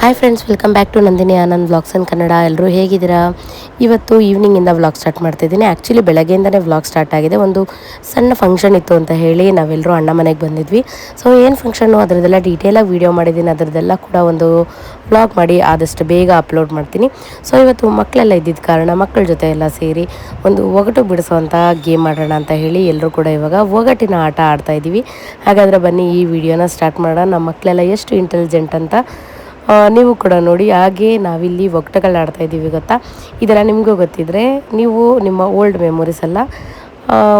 Hi friends, welcome back to Nandini Anand vlogs in Kannada. ಎಲ್ಲರೂ ಹೇಗಿದ್ದೀರಾ? ಇವತ್ತು ಈವ್ನಿಂಗಿಂದ ವ್ಲಾಗ್ ಸ್ಟಾರ್ಟ್ ಮಾಡ್ತಿದ್ದೀನಿ. ಆ್ಯಕ್ಚುಲಿ ಬೆಳಗ್ಗೆಯಿಂದನೇ ವ್ಲಾಗ್ ಸ್ಟಾರ್ಟ್ ಆಗಿದೆ. ಒಂದು ಸಣ್ಣ ಫಂಕ್ಷನ್ ಇತ್ತು ಅಂತ ಹೇಳಿ ನಾವೆಲ್ಲರೂ ಅಣ್ಣ ಮನೆಗೆ ಬಂದಿದ್ವಿ. ಸೊ ಏನು ಫಂಕ್ಷನ್ನು ಅದರದ್ದೆಲ್ಲ ಡೀಟೇಲಾಗಿ ವೀಡಿಯೋ ಮಾಡಿದ್ದೀನಿ. ಅದರದ್ದೆಲ್ಲ ಕೂಡ ಒಂದು ವ್ಲಾಗ್ ಮಾಡಿ ಆದಷ್ಟು ಬೇಗ ಅಪ್ಲೋಡ್ ಮಾಡ್ತೀನಿ. ಸೊ ಇವತ್ತು ಮಕ್ಕಳೆಲ್ಲ ಇದ್ದಿದ್ದ ಕಾರಣ ಮಕ್ಕಳ ಜೊತೆ ಎಲ್ಲ ಸೇರಿ ಒಂದು ಒಗಟು ಬಿಡಿಸೋವಂಥ ಗೇಮ್ ಮಾಡೋಣ ಅಂತ ಹೇಳಿ ಎಲ್ಲರೂ ಕೂಡ ಇವಾಗ ಒಗಟಿನ ಆಟ ಆಡ್ತಾ ಇದ್ದೀವಿ. ಹಾಗಾದರೆ ಬನ್ನಿ ಈ ವಿಡಿಯೋನ ಸ್ಟಾರ್ಟ್ ಮಾಡೋಣ. ನಮ್ಮ ಮಕ್ಕಳೆಲ್ಲ ಎಷ್ಟು ಇಂಟೆಲಿಜೆಂಟ್ ಅಂತ ನೀವು ಕೂಡ ನೋಡಿ. ಹಾಗೆ ನಾವಿಲ್ಲಿ ಒಗಟುಗಳು ಆಡ್ತಾ ಇದ್ದೀವಿ ಗೊತ್ತಾ. ಇದೆಲ್ಲ ನಿಮಗೂ ಗೊತ್ತಿದ್ದರೆ ನೀವು ನಿಮ್ಮ ಓಲ್ಡ್ ಮೆಮೊರೀಸ್ ಎಲ್ಲ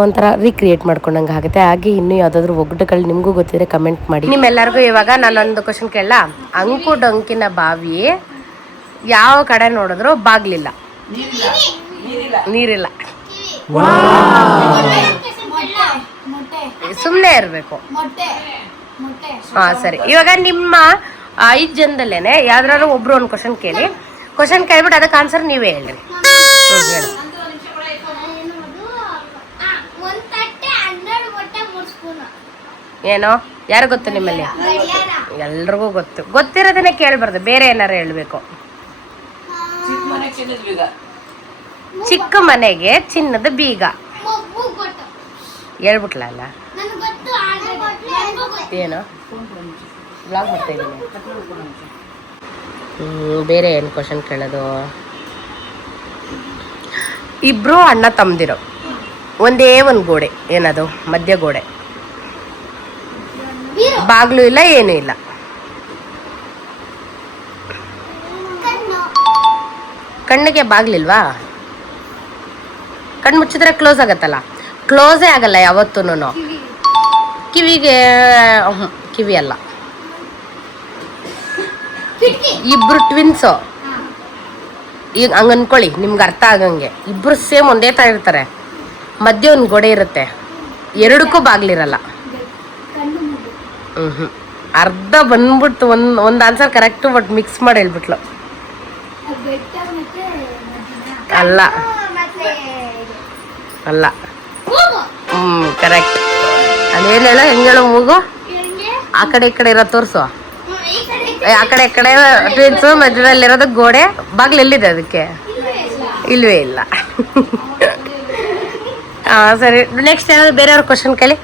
ಒಂಥರ ರೀಕ್ರಿಯೇಟ್ ಮಾಡ್ಕೊಂಡಂಗೆ ಆಗುತ್ತೆ. ಹಾಗೆ ಇನ್ನೂ ಯಾವುದಾದ್ರೂ ಒಗಟುಗಳು ನಿಮಗೂ ಗೊತ್ತಿದ್ರೆ ಕಮೆಂಟ್ ಮಾಡಿ. ನಿಮ್ಮೆಲ್ಲರಿಗೂ ಇವಾಗ ನಾನೊಂದು ಕ್ವಶನ್ ಕೇಳಲ್ಲ. ಅಂಕು ಡೊಂಕಿನ ಬಾವಿ ಯಾವ ಕಡೆ ನೋಡಿದ್ರು ಬಾಗ್ಲಿಲ್ಲ, ನೀರಿಲ್ಲ. ಸುಮ್ಮನೆ ಇರಬೇಕು. ಹಾಂ ಸರಿ. ಇವಾಗ ನಿಮ್ಮ 5 ಜನದಲ್ಲೇನೆ ಯಾವ್ದಾದ್ರು ಒಬ್ರು ಒಂದು ಕ್ವಶನ್ ಕೇಳಿ. ಕ್ವಶನ್ ಕೇಳ್ಬಿಟ್ಟು ಅದಕ್ಕೆ ಆನ್ಸರ್ ನೀವೇ ಹೇಳ್ರಿ. ಹೇಳಿ. ಏನೋ ಯಾರು ಗೊತ್ತು ನಿಮ್ಮಲ್ಲಿ? ಎಲ್ರಿಗೂ ಗೊತ್ತು. ಗೊತ್ತಿರೋದನ್ನೇ ಕೇಳ್ಬಾರ್ದು, ಬೇರೆ ಏನಾರು ಹೇಳ್ಬೇಕು. ಚಿಕ್ಕ ಮನೆಗೆ ಚಿನ್ನದ ಬೀಗ ಹೇಳ್ಬಿಟ್ಲ ಅಲ್ಲ. ಏನು ಬ್ಲಾಗ್ ಮಾಡ್ತಾ ಇದ್ದೀನಿ. ಬೇರೆ ಏನು ಕ್ವಶನ್ ಕೇಳೋದು? ಇಬ್ರು ಅಣ್ಣ ತಮ್ಮದಿರೋ ಒಂದೇ ಒಂದು ಗೋಡೆ, ಏನದು ಮಧ್ಯ ಗೋಡೆ, ಬಾಗ್ಲು ಇಲ್ಲ ಏನೂ ಇಲ್ಲ. ಕಣ್ಣಿಗೆ ಬಾಗ್ಲಿಲ್ವಾ? ಕಣ್ಣು ಮುಚ್ಚಿದ್ರೆ ಕ್ಲೋಸ್ ಆಗತ್ತಲ್ಲ. ಕ್ಲೋಸೇ ಆಗಲ್ಲ ಯಾವತ್ತೂ. ಕಿವಿಗೆ ಕಿವಿ ಅಲ್ಲ. ಇಬ್ರು ಟ್ವಿನ್ಸು, ಈಗ ಹಂಗೆ ಅನ್ಕೊಳ್ಳಿ, ನಿಮ್ಗೆ ಅರ್ಥ ಆಗಂಗೆ. ಇಬ್ರು ಸೇಮ್ ಒಂದೇ ಥರ ಇರ್ತಾರೆ, ಮಧ್ಯೆ ಒಂದು ಗೋಡೆ ಇರುತ್ತೆ, ಎರಡಕ್ಕೂ ಬಾಗ್ಲಿರಲ್ಲ. ಅರ್ಧ ಬಂದ್ಬಿಟ್ಟು ಒಂದು ಆನ್ಸರ್ ಕರೆಕ್ಟು, ಬಟ್ ಮಿಕ್ಸ್ ಮಾಡಿ ಹೇಳ್ಬಿಟ್ಲು. ಅಲ್ಲ ಅಲ್ಲ. ಕರೆಕ್ಟ್. ಅದೇನು ಹೇಳೋ, ಹೆಂಗೆ ಹೇಳೋ ಮೂಗು? ಆ ಕಡೆ ಈ ಕಡೆ ಇರೋ ತೋರಿಸು. ಆ ಕಡೆ ಈ ಕಡೆ ಟ್ವಿನ್ಸು, ಮಧ್ಯದಲ್ಲಿರೋದು ಗೋಡೆ, ಬಾಗ್ಲು ಎಲ್ಲಿದೆ ಅದಕ್ಕೆ? ಇಲ್ವೇ ಇಲ್ಲ. ಹಾಂ ಸರಿ. ನೆಕ್ಸ್ಟ್ ಏನಾದ್ರು ಬೇರೆಯವ್ರ ಕ್ವಶನ್ ಕೇಳಿ.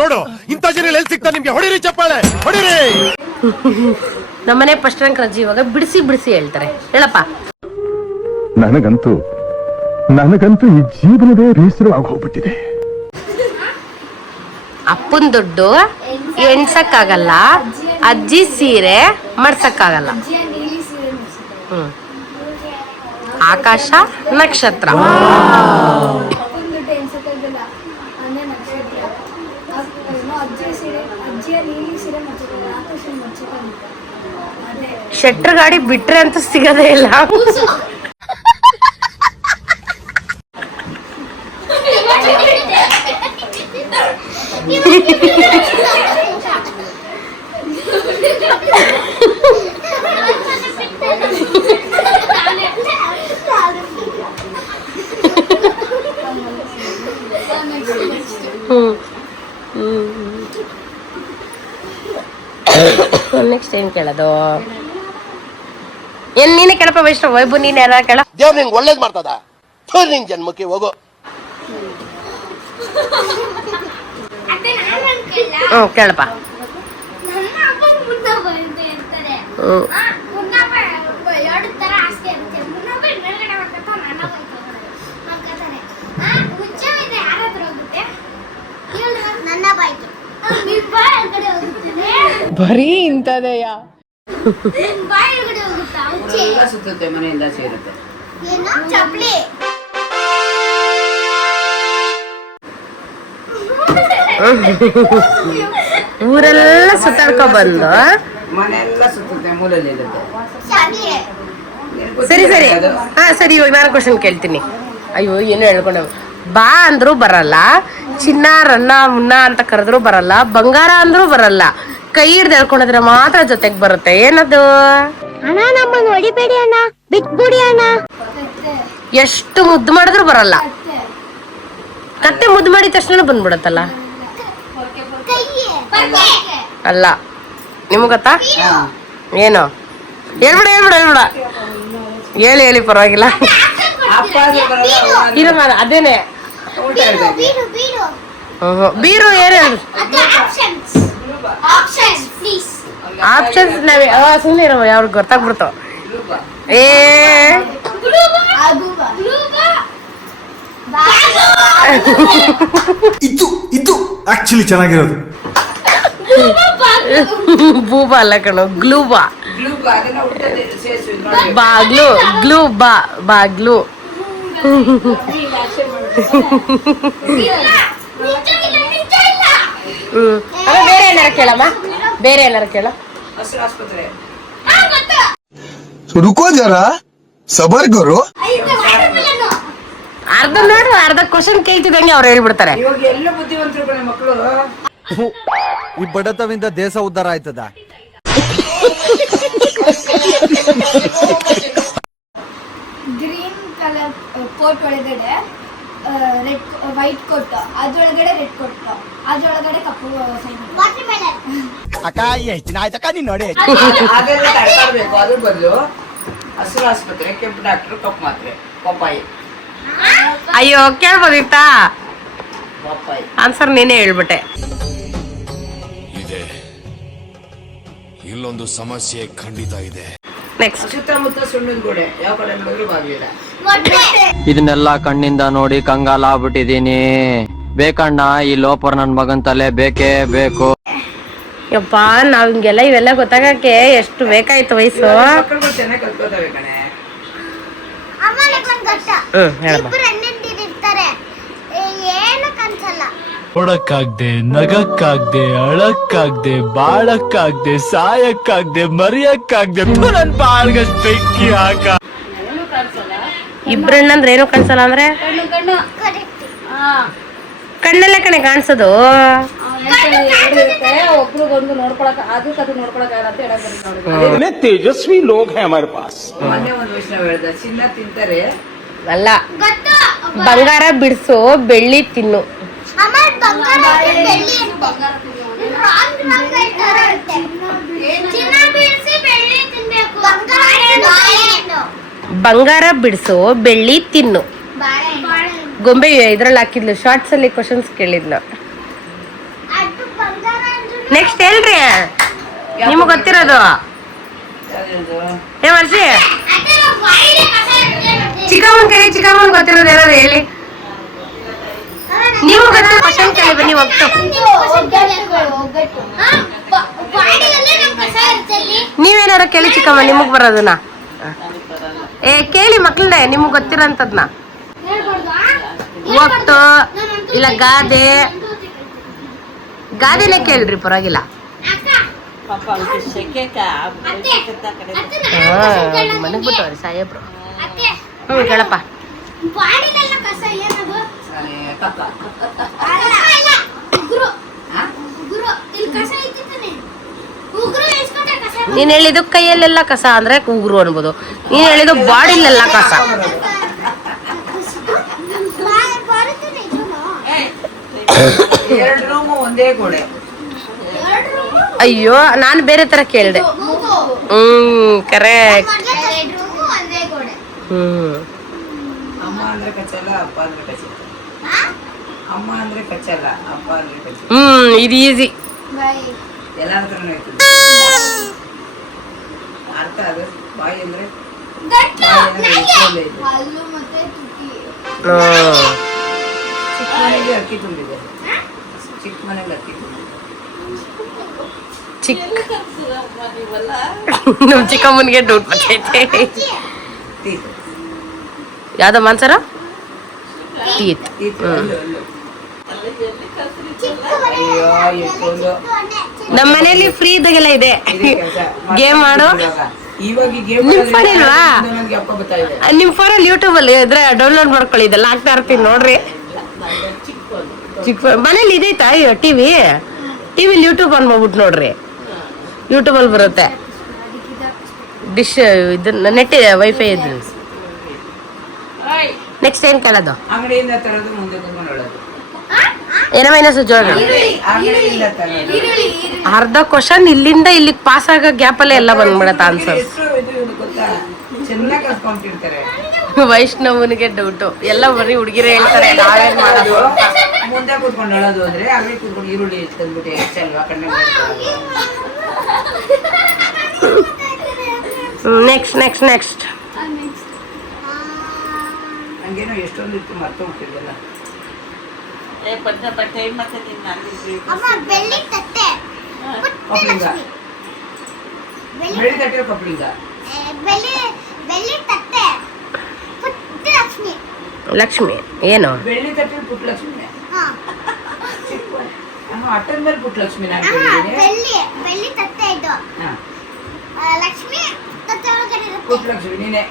ನೋಡು ಇಂಥ ಜನ ಎಲ್ಲಿ ಸಿಗ್ತಾ ನಿಮ್ಗೆ? ಹೊಡಿರಿ ಚಪ್ಪಾಳೆ, ಹೊಡಿರಿ. ನಮ್ಮನೆ ಫಸ್ಟ್ ರ್ಯಾಂಕ್ ರಜೆ ಇವಾಗ ಬಿಡಿಸಿ ಬಿಡಿಸಿ ಹೇಳ್ತಾರೆ. ಹೇಳಪ್ಪ. ನನಗಂತೂ ಈ ಜೀವನವೇ ಬೇಸರವಾಗಿ ಹೋಗ್ಬಿಟ್ಟಿದೆ. ಅಪ್ಪನ ದುಡ್ಡು ಎಣ್ಸಕ್ಕಾಗಲ್ಲ, ಅಜ್ಜಿ ಸೀರೆ ಮಡ್ಸಕ್ಕಾಗಲ್ಲ. ಆಕಾಶ, ನಕ್ಷತ್ರ. ಶೆಟ್ರ್ ಗಾಡಿ ಬಿಟ್ರೆ ಅಂತ ಸಿಗದೇ ಇಲ್ಲ. ನೆಕ್ಸ್ಟ್ ಏನ್ ಕೇಳೋದು? ಏನ್ ನೀನೇ ಕೇಳಪ್ಪ ವೈಷ್ಣವ್. ವೈಭು ನೀನ್ ಯಾರ ಕೇಳ. ದೇವ್ರು ನಿಂಗೆ ಒಳ್ಳೇದ್ ಮಾಡ್ತದ. ನಿಂಗೆ ಜನ್ಮಕ್ಕೆ ಹೋಗೋ. ಕೇಳಪ್ಪ. ಬರೀ ಇಂಥದೆಯ ಸುತ್ತುತ್ತೆ, ಮನೆಯಿಂದ ಸೇರುತ್ತೆ. ಊರೆಲ್ಲ ಸುತ್ತಾಡ್ಕೊ ಬಂದು ಮನೆಯೆಲ್ಲ ಸುತ್ತುತ್ತೆ, ಮೂಲೆಯಲ್ಲಿ ಇರುತ್ತೆ. ಸರಿ ಸರಿ. ಹಾ ಸರಿ. ಇವಾಗ ನಾನು ಕ್ವಶನ್ ಕೇಳ್ತೀನಿ. ಅಯ್ಯೋ ಏನು ಹೇಳ್ಕೊಂಡ. ಬಾ ಅಂದ್ರೂ ಬರಲ್ಲ, ಚಿನ್ನ ರನ್ನ ಮುನ್ನ ಅಂತ ಕರೆದ್ರು ಬರಲ್ಲ, ಬಂಗಾರ ಅಂದ್ರೂ ಬರಲ್ಲ, ಕೈ ಹಿಡ್ದು ಹೇಳ್ಕೊಂಡಿದ್ರೆ ಮಾತ್ರ ಜೊತೆಗೆ ಬರುತ್ತೆ. ಏನದು? ಅಣ್ಣ ನಮ್ಮನ್ನು ಹೊಡಿಬೇಡಿ ಅಣ್ಣ, ಬಿಟ್ಬಿಡಿ ಅಣ್ಣ. ಎಷ್ಟು ಮುದ್ದು ಮಾಡಿದ್ರು ಬರಲ್ಲ. ಕತ್ತೆ ಮುದ್ದು ಮಾಡಿದ ತಕ್ಷಣ ಬಂದ್ಬಿಡತ್ತಲ್ಲ. ಅಲ್ಲ, ನಿಮ್ಗೆ ಗೊತ್ತಾ? ಏನು ಹೇಳ್ಬಿಡ ಹೇಳಿ ಪರವಾಗಿಲ್ಲ. ಅಪ್ಪ ಅಂದ್ರೆ ಬರಲ್ಲ, ಇದು ಅದೇನೆ ಬೀರು ಏನು ಆಪ್ಷನ್ಸ್ ನಾವೇ ಸುಮ್ಮನೆ ಇರೋ ಯಾವ್ರಿಗೆ ಗೊತ್ತಾಗ್ಬಿಡ್ತಾವ. ಏ ಇದು ಆಕ್ಚುಲಿ ಚೆನ್ನಾಗಿರೋದು. ಬೂಬಾ ಅಲ್ಲ ಕಣೋ, ಗ್ಲೂಬಾ. ಗ್ಲೂಬ್ ಅದನ್ನ ಹುಟ್ಟದೆ ಸೇರಿಸಿ ನೋಡಿ. ಬಾಗ್ಲು ಗ್ಲೂ ಬಾಗ್ಲು. ಬೇರೆ ಏನಾರ ಕೇಳಮ್ಮ, ಬೇರೆ ಏನಾರ ಕೇಳ. ಹಸಿರು ಆಸ್ಪತ್ರೆ रुको जरा सबर करो. ಅರ್ಧ ನೋಡು, ಅರ್ಧ ಕ್ವಶನ್ ಕೇಳ್ತಿದಂಗೆ ಅವ್ರು ಹೇಳ್ಬಿಡ್ತಾರೆ. ಇವಾಗ ಎಲ್ಲ ಬುದ್ಧಿವಂತರು ಕಣೆ ಮಕ್ಕಳು. ಈ ಬಡತವಿಂದ ದೇಶ ಉದ್ಧಾರ ಆಯ್ತದ. ಗ್ರೀನ್ ಕಲರ್ ಕೋಟ್ ಒಳಗಡೆ ರೆಡ್ ವೈಟ್ ಕೋಟ್, ಅದ್ರೊಳಗಡೆ ರೆಡ್ ಕೋಟ್, ಅದ್ರೊಳಗಡೆ ಕಪ್ಪು ಸೈನ್. ಅಕ್ಕ ಎಷ್ಟು ದಿನ ಆಯ್ತಕ್ಕ ನೀನ್ ನೋಡಿ. ಅದೆಲ್ಲ ತಡ್ಕೊಳ್ಬೇಕು. ಅದ್ರ ಬದಲು ಹಸಿರು ಆಸ್ಪತ್ರೆ, ಕೆಂಪು ಡಾಕ್ಟ್ರು, ಕಪ್ಪು ಮಾತ್ರೆ, ಪಪ್ಪಾಯಿ. ಅಯ್ಯೋ ಕೇಳ್ಬೋದಿತ್ತಾ? ಪಪ್ಪಾಯಿ ಆನ್ಸರ್ ನೀನೇ ಹೇಳ್ಬಿಟ್ಟೆ. ಇದೆ, ಇಲ್ಲೊಂದು ಸಮಸ್ಯೆ ಖಂಡಿತ ಇದೆ. ನೆಕ್ಸ್ಟ್. ಸುತ್ತಮುತ್ತ ಸುಣ್ಣದ ಗೋಡೆ, ಯಾವ ಕಡೆ ನೋಡಿದ್ರು ಬಾಗಿಲಿಲ್ಲ. ಇದನ್ನೆಲ್ಲ ಕಣ್ಣಿಂದ ನೋಡಿ ಕಂಗಾಲ ಆಗ್ಬಿಟ್ಟಿದೀನಿ. ಬೇಕಣ್ಣ ಈ ಲೋಪರ್ ನನ್ ಮಗನ್ ತಲೆ ಬೇಕೇ ಬೇಕು. ಯಪ್ಪ, ನಾವ್ ಹಿಂಗೆಲ್ಲ ಇವೆಲ್ಲ ಗೊತ್ತಾಗಕ್ಕೆ ಎಷ್ಟು ಬೇಕಾಯ್ತು ವಯಸ್ಸು. ಮಕ್ಕಳುಗಳು ಚೆನ್ನಾಗಿ ಕಲ್ತ್ಕೋತವೆ ಕಣೆ. ಹೇಳಮ್ಮ. ಏನು ಕನ್ಸಲ್ಲ. ನೋಡಕ್ಕಾಗ್ದೆ, ನಗಕ್ಕಾಗ್ದೆ, ಅಳಕ್ಕಾಗ್ದೆ, ಬಾಳಕ್ಕಾಗ್ದೆ, ಸಾಯಕ್ಕಾಗ್ದೆ, ಮರಿಯಕ್ಕಾಗ್ದೆ, ನನ್ ಬಾಳ್ಗಷ್ಟ್ ಬೆಂಕಿ ಹಾಕ. ಇಬ್ರಣ್ಣಂದ್ರೆ ಏನು ಕಾಣಿಸಲ್ಲ ಅಂದ್ರೆ ಕಣ್ಣೆಲ್ಲ ಕಣೆ ಕಾಣಿಸೋದು. ಒಬ್ರಿಗೊಂದು ನೋಡ್ಕೊಳಕ್ ಅದು ನೋಡ್ಕೊಳಕ್ ಆಗಲ್ಲ ಅಂತ ಹೇಳಕ್ तेजस्वी लोग हैं हमारे पास. ಮೊನ್ನೆ ಒಂದು ವೈಷ್ಣವ ಹೇಳ್ದ, ಚಿನ್ನ ತಿಂತಾರೆ ಅಲ್ಲ, ಬಂಗಾರ ಬಿಡಿಸು ಬೆಳ್ಳಿ ತಿನ್ನು. ಬಂಗಾರ ಬಿಡಿಸು ಬೆಳ್ಳಿ ತಿನ್ನು. ಗೊಂಬೆ ಇದ್ರಲ್ಲಿ ಹಾಕಿದ್ಲು, ಶಾರ್ಟ್ಸ್ ಅಲ್ಲಿ ಕ್ವಶನ್ಸ್ ಕೇಳಿದ್ಲು. ನೆಕ್ಸ್ಟ್ ಹೇಳ್ರಿ, ನಿಮಗ್ ಗೊತ್ತಿರೋದು. ಏ ವರ್ಷಿ, ಚಿಕ್ಕಮ್ಮನ್ ಕೇಳಿ, ಚಿಕ್ಕಮ್ಮನ್ ಗೊತ್ತಿರೋದು ಯಾರು ಹೇಳಿ. ನೀವು ಗೊತ್ತಿರೋ ಕ್ವಶನ್ ಕೇಳಿ ಬನ್ನಿ. ನೀವೇನಾರ ಕೇಳಿ ಚಿಕ್ಕಮ್ಮ, ನಿಮಗ್ ಬರೋದನ್ನ. ಏ ಕೇಳಿ ಮಕ್ಳನ್ನೇ, ನಿಮಗ್ ಗೊತ್ತಿರೋಂಥದ್ನ. ಒಟ್ಟು ಇಲ್ಲ ಗಾದೆನೇ ಕೇಳ್ರಿ, ಪರವಾಗಿಲ್ಲ. ಮನಗ್ ಬಿಟ್ಟವ್ರಿ ಸಾಹೇಬ್ರು. ಕೇಳಪ್ಪ. ನೀನ್ ಹೇಳಿದ್ದು ಕೈಯಲ್ಲೆಲ್ಲ ಕಸ ಅಂದ್ರೆ ಉಗುರು ಅನ್ಬೋದು. ನೀನ್ ಹೇಳಿದ್ದು ಬಾಡಿಲೆಲ್ಲ ಕಸ. ಎರಡು ರೂಮು ಒಂದೇ ಗೋಡೆ. ಅಯ್ಯೋ, ನಾನು ಬೇರೆ ತರ ಕೇಳಿದೆ. ಕರೆಕ್ಟ್. ಅಮ್ಮ ಅಂದ್ರೆ ಕಚ್ಚಲ್ಲ, ಅಪ್ಪ ಅಂದ್ರೆ ಕಚ್ಚಲ್ಲ. ಅಮ್ಮ ಅಂದ್ರೆ ಕಚ್ಚಲ್ಲ, ಅಪ್ಪ ಅಂದ್ರೆ ಕಚ್ಚಲ್ಲ. ಇದು ಈಸಿ. ಎಲ್ಲ ಹತ್ರನೂ ಐತಿ ಅರ್ಥ. ಅದು ಬಾಯಿ ಅಂದ್ರೆ ಚಿಕ್ಕ ಮನೆಗೆ ಅಕ್ಕಿ ತುಂಬಿದೆ. ಚಿಕ್ಕ ಮನೆಗೆ ಅಕ್ಕಿ ತುಂಬಿದೆ. ನಮ್ ಚಿಕ್ಕಮ್ಮನಿಗೆ ಡೌಟ್ ಬರ್ತೈತೆ. ಯಾವ್ದ ಮಾನ್ಸರ ಟೀತ್. ನಮ್ಮ ಮನೇಲಿ ಫ್ರೀ ಇದ್ದಾಗೆಲ್ಲ ಇದೆ. ಗೇಮ್ ಆಡು. ನಿಮ್ ಫೋನ್ ಇಲ್ವಾ? ನಿಮ್ ಫೋನಲ್ಲಿ ಯೂಟ್ಯೂಬ್ ಅಲ್ಲಿ ಇದ್ರೆ ಡೌನ್ಲೋಡ್ ಮಾಡ್ಕೊಳ್ಳಿ. ಇದೆಲ್ಲ ಆಗ್ತಾ ಇರ್ತೀನಿ ನೋಡ್ರಿ. ಚಿಕ್ಕ ಮನೇಲಿ ಇದೈತಾ ಟಿವಿಲಿ ಯೂಟ್ಯೂಬ್ ಆನ್ ಮಾಡ್ಬಿಟ್ಟು ನೋಡ್ರಿ. ಯೂಟ್ಯೂಬ್ ಅಲ್ಲಿ ಬರುತ್ತೆ. ಡಿಶ್ ಇದನ್ನ ನೆಟ್ ವೈಫೈ ಇದು. ನೆಕ್ಸ್ಟ್ ಏನ್ ಕೇಳೋದು? ಅಂಗಡಿಯಿಂದ ತರೋದು ಮುಂದೆ ಕುತ್ಕೊಂಡು ಹೇಳೋದು. ಏನೋ ಸುಜೋಗ ಅಂಗಡಿಯಿಂದ ತರೋದು. ಅರ್ಧ ಕ್ವಶನ್ ಇಲ್ಲಿಂದ ಇಲ್ಲಿಗೆ ಪಾಸ್ ಆಗೋ ಗ್ಯಾಪಲ್ಲೇ ಎಲ್ಲ ಬಂದ್ಬಿಡತ್ತ ಆನ್ಸರ್. ಎಷ್ಟು ಇದು ಗೊತ್ತಾ, ಚೆನ್ನಾಗಿ ಕಲ್ತ್ಕೊಂತಿರ್ತಾರೆ. ವೈಷ್ಣವನಿಗೆ ಡೌಟು, ಎಲ್ಲ ಬರೀ ಹುಡುಗಿರೇ ಹೇಳ್ತಾರೆ ನಾವೇನ್ ಮಾಡೋದು. ಮುಂದೆ ಕೂತ್ಕೊಂಡು ಹೇಳೋದು ಅಂದ್ರೆ ಅಂಗಡಿ ಕೂತ್ಕೊಂಡು ಈರುಳ್ಳಿ ತಂದ್ಬಿಟ್ಟು ಹೆಚ್ಚಲ್ವಾ ಕಣ್ಣು. ನೆಕ್ಸ್ಟ್ ನೆಕ್ಸ್ಟ್ ನೆಕ್ಸ್ಟ್ ಹಂಗೇನೋ ಎಷ್ಟೊಂದು ಇತ್ತು ಮರ್ತು ಹೋಗ್ತಿದ್ದಲ್ಲ. ಅಮ್ಮ ಬೆಳ್ಳಿ ತಟ್ಟೆ ಕಪ್ಲಿಂಗ, ಬೆಳ್ಳಿ ತಟ್ಟೆ ಕಪ್ಲಿಂಗ. ಬೆಳ್ಳಿ ಬೆಳ್ಳಿ ತಟ್ಟೆ ಪುಟ್ಟ ಲಕ್ಷ್ಮಿ. ಲಕ್ಷ್ಮಿ ಏನು? ಬೆಳ್ಳಿ ತಟ್ಟೆ ಪುಟ್ಟ ಲಕ್ಷ್ಮಿ. ಹಾ ನಾನು ಅಟ್ಟದ ಮೇಲೆ ಪುಟ್ಟ ಲಕ್ಷ್ಮಿ ನಾನು ಅಮ್ಮ ಹೇಳಿದ್ದೀನಿ. ಬೆಳ್ಳಿ ಬೆಳ್ಳಿ ತಟ್ಟೆ ಇದು. ಹಾ, ಲಕ್ಷ್ಮಿ ತಟ್ಟೆ ಒಳಗಡೆ ಇರುತ್ತೆ. ಪುಟ್ಟ ಲಕ್ಷ್ಮಿ ನೀನೆ.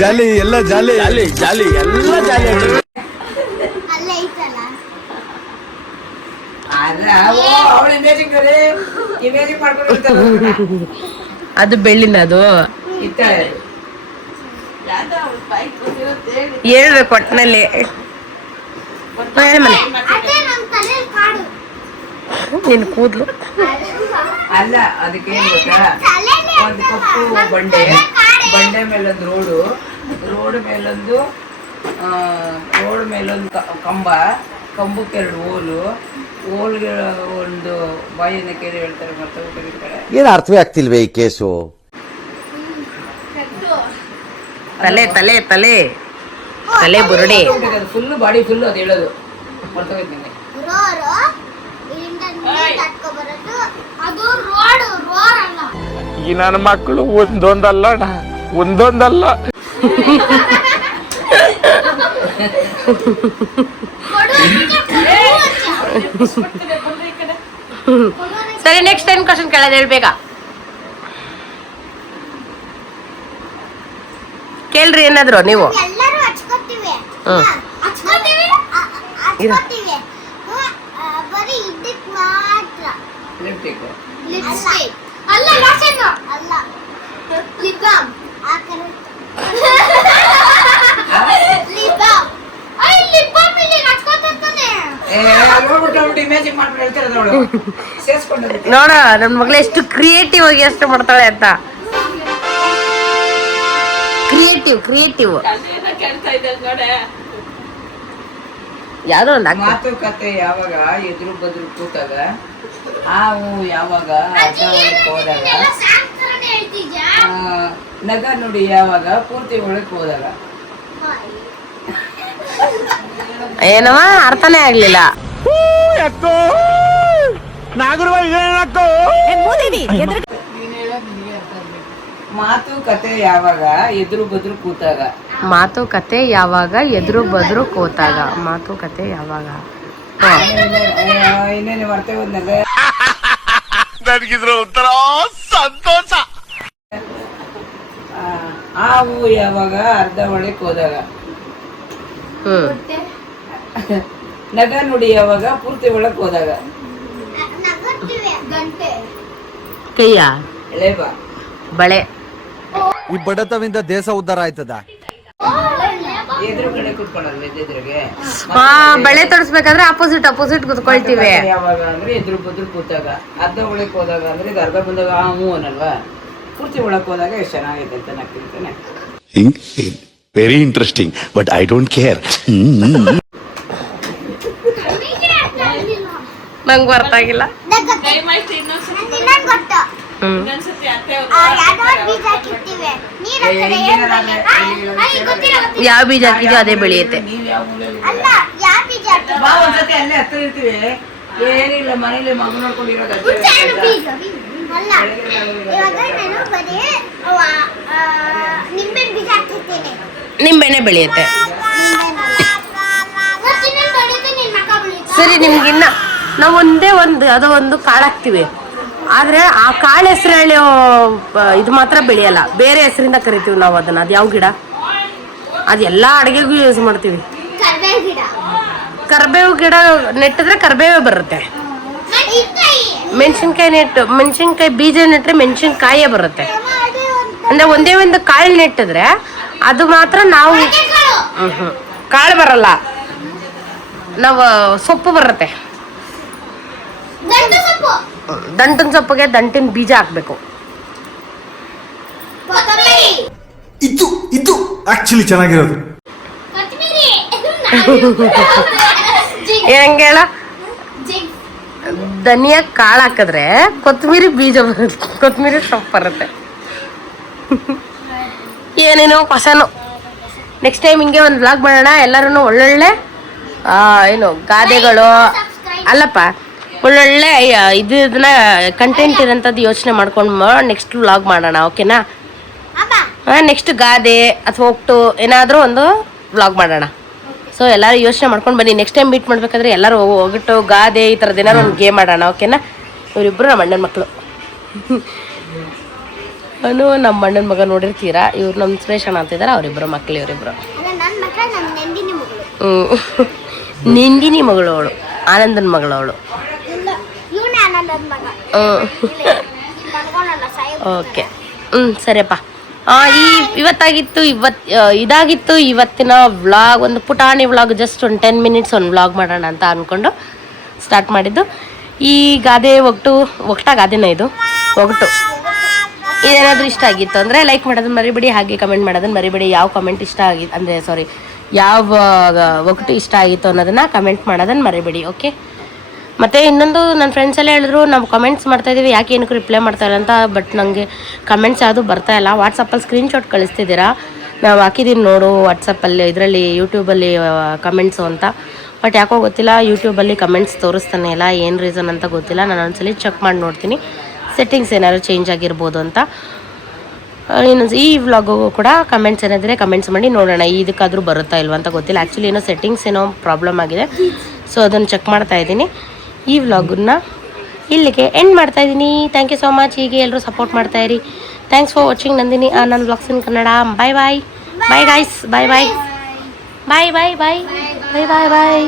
ಜಾಲಿ ಎಲ್ಲ ಜಾಲಿ ಜಾಲಿ ಜಾಲಿ ಎಲ್ಲ ಜಾಲಿ. ಅಲ್ಲೇ ಐತಲ್ಲ. ಅವಳು ಇಮೇಜಿಂಗ್ ಮಾಡ್ಕೊಂಡಿರ್ತಾರೆ. ಅದು ಬೆಳ್ಳಿನ ಅದು ಇತ್ತಾಳೆ ಹೇಳ್ಬೇಕು ಒಟ್ಟಿನಲ್ಲಿ. ಅದೇ ನಮ್ಮ ತಲೆಯಲ್ಲಿ ಕಾಡು. ನಿನ್ ಕೂದ್ಲು ಅಲ್ಲ, ಅದಕ್ಕೆ ಏನ್ ಗೊತ್ತಾ, ಒಂದು ಕಪ್ಪು ಬಂಡೆ, ಬಂಡೆ ಮೇಲೊಂದು ರೋಡ್ ಮೇಲೊಂದು ಕಂಬ, ಕಂಬಕ್ಕೆ 2 ಓಲ್ಗೆ ಒಂದು ಬಾಯಿನ ಕೇಳಿ ಹೇಳ್ತಾರೆ, ಮತ್ತೆ ಕರೀತಾರೆ. ಏನು ಅರ್ಥವೇ ಆಗ್ತಿಲ್ವೇ ಈ ಕೇಸು? ತಲೆ ತಲೆ ತಲೆ ತಲೆ ಬುರುಡೆ. ಫುಲ್ ಬಾಡಿ ಫುಲ್ ಅದು ಹೇಳೋದು ಮರ್ತೋಗಿದ್ದೀನಿ. ರೋರು ಇಲ್ಲಿಂದ ನೀರು ತಟ್ಕೊ ಬರೋದು, ಅದು ರೋಡ್ ಅಲ್ಲ. ಈ ನನ್ನ ಮಕ್ಕಳು ಒಂದೊಂದಲ್ಲ ಸರಿ, ನೆಕ್ಸ್ಟ್ ಟೈಮ್ ಕ್ವಶನ್ ಕೇಳೋದು ಹೇಳ್ಬೇಕಾ? ಕೇಳ್ರಿ ಏನಾದ್ರು ನೀವು. ಎಲ್ಲರೂ ಹಚ್ಕೋತೀವಿ. ಹಚ್ಕೋತೀವಿ ಬರೀ ಇದಕ್ಕೆ ಮಾತ್ರ. ಲಿಪ್ಟಿಕ್ ಅಲ್ಲ ಲೋಷನ್ ಅಲ್ಲ, ಲಿಪ್ ಬಾಮ್. ಆ ಕರೆ ಲಿಪ್ ಬಾಮ್. ಲಿಪ್ ಬಾಮ್ ಇಲ್ಲಿ ಹಚ್ಕೋತಾನೆ. ನೋಡ್ಬಿಟ್ಟು ಇಮೇಜಿಂಗ್ ಮಾಡ್ಬಿಟ್ಟು ಹೇಳ್ತಾರೆ ನೋಡು, ಸೇರ್ಸ್ಕೊಂಡು ನೋಡ ನನ್ ಮಗಳು ಎಷ್ಟು ಕ್ರಿಯೇಟಿವ್ ಆಗಿ ಎಷ್ಟು ಮಾಡ್ತಾಳೆ ಅಂತ. ಕ್ರಿಯೇಟಿವ್ ಯಾವ್ದೋ ಒಂದು ಮಾತುಕತೆ ಯಾವಾಗ ಎದುರು ಬದ್ರು ಕೂತಾಗ, ಹಾವು ಯಾವಾಗ ಅಡ್ಡ ಒಳಕ್ ಹೋದಾಗ, ನಗ ನುಡಿ ಯಾವಾಗ ಪೂರ್ತಿ ಒಳಕ್ ಹೋದಾಗ. ಏನವ ಅರ್ಥನೇ ಆಗ್ಲಿಲ್ಲ. ಮಾತುಕತೆ ಯಾವಾಗ ಎದುರು ಬದ್ರು ಕೂತಾಗ. ಮಾತುಕತೆ ಯಾವಾಗ ಎದುರು ಬದ್ರು ಕೂತಾಗ. ಮಾತುಕತೆ ಯಾವಾಗ? ಇನ್ನೇನು ಮರ್ತೇ ಹೋದ್ನಲ್ಲ. ನನಗಿದ್ರ ಒಂಥರ ಸಂತೋಷ. ಹಾವು ಯಾವಾಗ ಅರ್ಧ ಒಳಕ್ ಹೋದಾಗ. ನಗ ನುಡಿ ಯಾವಾಗ ಪೂರ್ತಿ ಒಳಕ್ ಹೋದಾಗ. ಗಂಟೆ ಕೈಯ ಎಳೆಬಾ ಬಳೆ. ಈ ಬಡತವಿಂದ ದೇಶ ಉದ್ಧಾರ ಆಯ್ತದ? ಎದುರು ಕಡೆ ಕುತ್ಕೊಳ್ಳಲ್ವ ಎದುರಿಗೆ. ಬಳೆ ತೊಡಸ್ಬೇಕಾದ್ರೆ ಅಪೋಸಿಟ್ ಕುತ್ಕೊಳ್ತೀವಿ. ಯಾವಾಗ ಅಂದ್ರೆ ಎದುರು ಬದ್ರು ಕೂತಾಗ, ಅರ್ಧ ಒಳಕ್ ಹೋದಾಗ ಅಂದ್ರೆ ಇದು ಅರ್ಧ ಬಂದಾಗ ಹೂ ಅನ್ನಲ್ವಾ, ಪೂರ್ತಿ ಒಳಕ್ ಹೋದಾಗ ಎಷ್ಟು ಚೆನ್ನಾಗೈತೆ ಅಂತ ನಾಕ್ತಿರ್ತಾನೆ. Very interesting but I don't care. ನಂಗೆ ಅರ್ಥ ಆಗಿಲ್ಲ. ಯಾವ ಬೀಜ ಹಾಕಿದ್ಯೋ ಅದೇ ಬೆಳೆಯುತ್ತೆ. ನೀವ್ ಯಾವ ಮೂಲೆಯಲ್ಲಿ ಬಾ, ಒಂದ್ಸತಿ ಅಲ್ಲೇ ಹತ್ರ ಇರ್ತೀವಿ. ಏನಿಲ್ಲ, ಮನೇಲಿ ಮಗು ನೋಡ್ಕೊಂಡಿರೋದು ನಿಂಬೆಣ್ಣೆ ಬೆಳೆಯುತ್ತೆ. ಸರಿ, ನಿಮ್ಗಿನ್ನ ನಾವು ಒಂದೇ ಅದು ಒಂದು ಕಾಳು ಹಾಕ್ತಿವಿ, ಆದ್ರೆ ಆ ಕಾಳು ಹೆಸರು ಹೇಳಿ ಇದು ಮಾತ್ರ ಬೆಳೆಯಲ್ಲ. ಬೇರೆ ಹೆಸರಿಂದ ಕರಿತೀವಿ ನಾವು ಅದನ್ನ. ಅದು ಯಾವ ಗಿಡ? ಅದೆಲ್ಲ ಅಡುಗೆಗೂ ಯೂಸ್ ಮಾಡ್ತೀವಿ. ಕರ್ಬೇವು ಗಿಡ ನೆಟ್ಟಿದ್ರೆ ಕರ್ಬೇವೇ ಬರುತ್ತೆ. ಮೆಣಸಿನ್ಕಾಯಿ ಬೀಜ ನೆಟ್ಟರೆ ಮೆಣಸಿನ್ಕಾಯೇ ಬರುತ್ತೆ. ಅಂದರೆ ಒಂದೇ ಒಂದು ಕಾಳು ನೆಟ್ಟಿದ್ರೆ ಅದು ಮಾತ್ರ ನಾವು ಕಾಳು ಬರಲ್ಲ, ನಾವು ಸೊಪ್ಪು ಬರುತ್ತೆ. ದಂಟು ಸೊಪ್ಪು, ದಂಟಿನ ಸೊಪ್ಪಿಗೆ ದಂಟಿನ ಬೀಜ ಹಾಕ್ಬೇಕು. ಕೊತ್ತಂಬರಿ, ಇದು ಆಕ್ಚುಲಿ ಚೆನ್ನಾಗಿರೋದು. ಕೊತ್ತಂಬರಿ ಹೆಂಗೆ ಹೇಳ, ಜಿಗ್ ಧನಿಯಾ ಕಾಳು ಹಾಕಿದ್ರೆ ಕೊತ್ತಂಬರಿ ಬೀಜ ಬರುತ್ತೆ, ಕೊತ್ತಂಬರಿ ಸೊಪ್ಪು ಬರುತ್ತೆ. ಏನೇನೋ ಹೊಸನು. ನೆಕ್ಸ್ಟ್ ಟೈಮ್ ಹಿಂಗೆ ಒಂದು ವ್ಲಾಗ್ ಮಾಡೋಣ. ಎಲ್ಲರೂ ಒಳ್ಳೊಳ್ಳೆ ಏನು ಗಾದೆಗಳು ಅಲ್ಲಪ್ಪ, ಒಳ್ಳೊಳ್ಳೆ ಇದನ್ನ ಕಂಟೆಂಟ್ ಇರೋಂಥದ್ದು ಯೋಚನೆ ಮಾಡ್ಕೊಂಡು ನೆಕ್ಸ್ಟ್ ವ್ಲಾಗ್ ಮಾಡೋಣ. ಓಕೆನಾ? ನೆಕ್ಸ್ಟ್ ಗಾದೆ ಅಥವಾ ಒಟ್ಟು ಏನಾದರೂ ಒಂದು ವ್ಲಾಗ್ ಮಾಡೋಣ. ಸೊ ಎಲ್ಲರೂ ಯೋಚನೆ ಮಾಡ್ಕೊಂಡು ಬನ್ನಿ. ನೆಕ್ಸ್ಟ್ ಟೈಮ್ ಮೀಟ್ ಮಾಡಬೇಕಾದ್ರೆ ಎಲ್ಲರೂ ಹೋಗ್ಬಿಟ್ಟು ಗಾದೆ ಈ ಥರದ್ದು ಏನಾದ್ರು ಒಂದು ಗೇಮ್ ಆಡೋಣ. ಓಕೆನಾ? ಇವರಿಬ್ಬರು ನಮ್ಮ ಅಣ್ಣನ ಮಕ್ಕಳು. ಅವನು ನಮ್ಮ ಅಣ್ಣನ ಮಗ ನೋಡಿರ್ತೀರಾ. ಇವ್ರು ನಮ್ಮ ಸುರೇಶಣ್ಣ ಅಂತಿದ್ದಾರೆ. ಅವರಿಬ್ಬರು ಮಕ್ಕಳು ಇವರಿಬ್ಬರು. ನನ್ನ ಮಗ ನಮ್ಮ ನಂದಿನಿ ಮಗಳು. ನಿಂದಿನಿ ಮಗಳು ಅವಳು, ಆನಂದನ ಮಗಳು ಅವಳು. ಇವನೇ ಆನಂದದ ಮಗ. ಓಕೆ, ಸರಿಯಪ್ಪ. ಇದಾಗಿತ್ತು ಇವತ್ತಿನ ವ್ಲಾಗ್. ಒಂದು ಪುಟಾಣಿ ವ್ಲಾಗ್, ಜಸ್ಟ್ ಒಂದು 10 ಮಿನಿಟ್ಸ್ ಒಂದು ವ್ಲಾಗ್ ಮಾಡೋಣ ಅಂತ ಅಂದ್ಕೊಂಡು ಸ್ಟಾರ್ಟ್ ಮಾಡಿದ್ದು. ಈ ಗಾದೆ ಗಾದೆನೇ ಇದು ಒಗಟು. ಇದೇನಾದರೂ ಇಷ್ಟ ಆಗಿತ್ತು ಅಂದರೆ ಲೈಕ್ ಮಾಡೋದನ್ನ ಮರಿಬೇಡಿ, ಹಾಗೆ ಕಮೆಂಟ್ ಮಾಡೋದನ್ನ ಮರಿಬೇಡಿ. ಯಾವ ಕಮೆಂಟ್ ಇಷ್ಟ ಆಗಿತ್ತು ಅಂದರೆ ಯಾವ ಒಗಟು ಇಷ್ಟ ಆಗಿತ್ತು ಅನ್ನೋದನ್ನು ಕಮೆಂಟ್ ಮಾಡೋದನ್ನ ಮರಿಬೇಡಿ. ಓಕೆ? ಮತ್ತು ಇನ್ನೊಂದು ನನ್ನ ಫ್ರೆಂಡ್ಸ್ ಎಲ್ಲ ಹೇಳಿದ್ರು ನಾವು ಕಮೆಂಟ್ಸ್ ಮಾಡ್ತಾಯಿದ್ದೀವಿ, ಯಾಕೆ ಏನಕ್ಕೂ ರಿಪ್ಲೈ ಮಾಡ್ತಾಯಿಲ್ಲ ಅಂತ. ಬಟ್ ನನಗೆ ಕಮೆಂಟ್ಸ್ ಯಾವುದು ಬರ್ತಾಯಿಲ್ಲ. ವಾಟ್ಸಪ್ಪಲ್ಲಿ ಸ್ಕ್ರೀನ್ಶಾಟ್ ಕಳಿಸ್ತಿದ್ದೀರಾ, ನಾವು ಹಾಕಿದ್ದೀನಿ ನೋಡು ವಾಟ್ಸಪ್ಪಲ್ಲಿ, ಇದರಲ್ಲಿ ಯೂಟ್ಯೂಬಲ್ಲಿ ಕಮೆಂಟ್ಸು ಅಂತ. ಬಟ್ ಯಾಕೋ ಗೊತ್ತಿಲ್ಲ, ಯೂಟ್ಯೂಬಲ್ಲಿ ಕಮೆಂಟ್ಸ್ ತೋರಿಸ್ತಾನೆ ಇಲ್ಲ. ಏನು ರೀಸನ್ ಅಂತ ಗೊತ್ತಿಲ್ಲ. ನಾನು ಒಂದ್ಸಲಿ ಚೆಕ್ ಮಾಡಿ ನೋಡ್ತೀನಿ, ಸೆಟ್ಟಿಂಗ್ಸ್ ಏನಾದ್ರು ಚೇಂಜ್ ಆಗಿರ್ಬೋದು ಅಂತ. ಇನ್ನೊಂದು ಈ ವ್ಲಾಗಿಗೂ ಕೂಡ ಕಮೆಂಟ್ಸ್ ಏನಾದರೆ ಕಮೆಂಟ್ಸ್ ಮಾಡಿ ನೋಡೋಣ, ಇದಕ್ಕಾದರೂ ಬರುತ್ತಾ ಇಲ್ವಾ ಅಂತ ಗೊತ್ತಿಲ್ಲ. ಆ್ಯಕ್ಚುಲಿ ಏನೋ ಸೆಟ್ಟಿಂಗ್ಸ್ ಏನೋ ಪ್ರಾಬ್ಲಮ್ ಆಗಿದೆ. ಸೊ ಅದನ್ನು ಚೆಕ್ ಮಾಡ್ತಾ ಇದ್ದೀನಿ. ಈ ವ್ಲಾಗನ್ನ ಇಲ್ಲಿಗೆ ಎಂಡ್ ಮಾಡ್ತಾಯಿದ್ದೀನಿ. Thank you so much. ಹೀಗೆ ಎಲ್ಲರೂ ಸಪೋರ್ಟ್ ಮಾಡ್ತಾಯಿರಿ. Thanks for watching Nandini Anand vlogs in Kannada. Bye bye. Bye guys. Bye bye. Bye bye bye bye bye bye.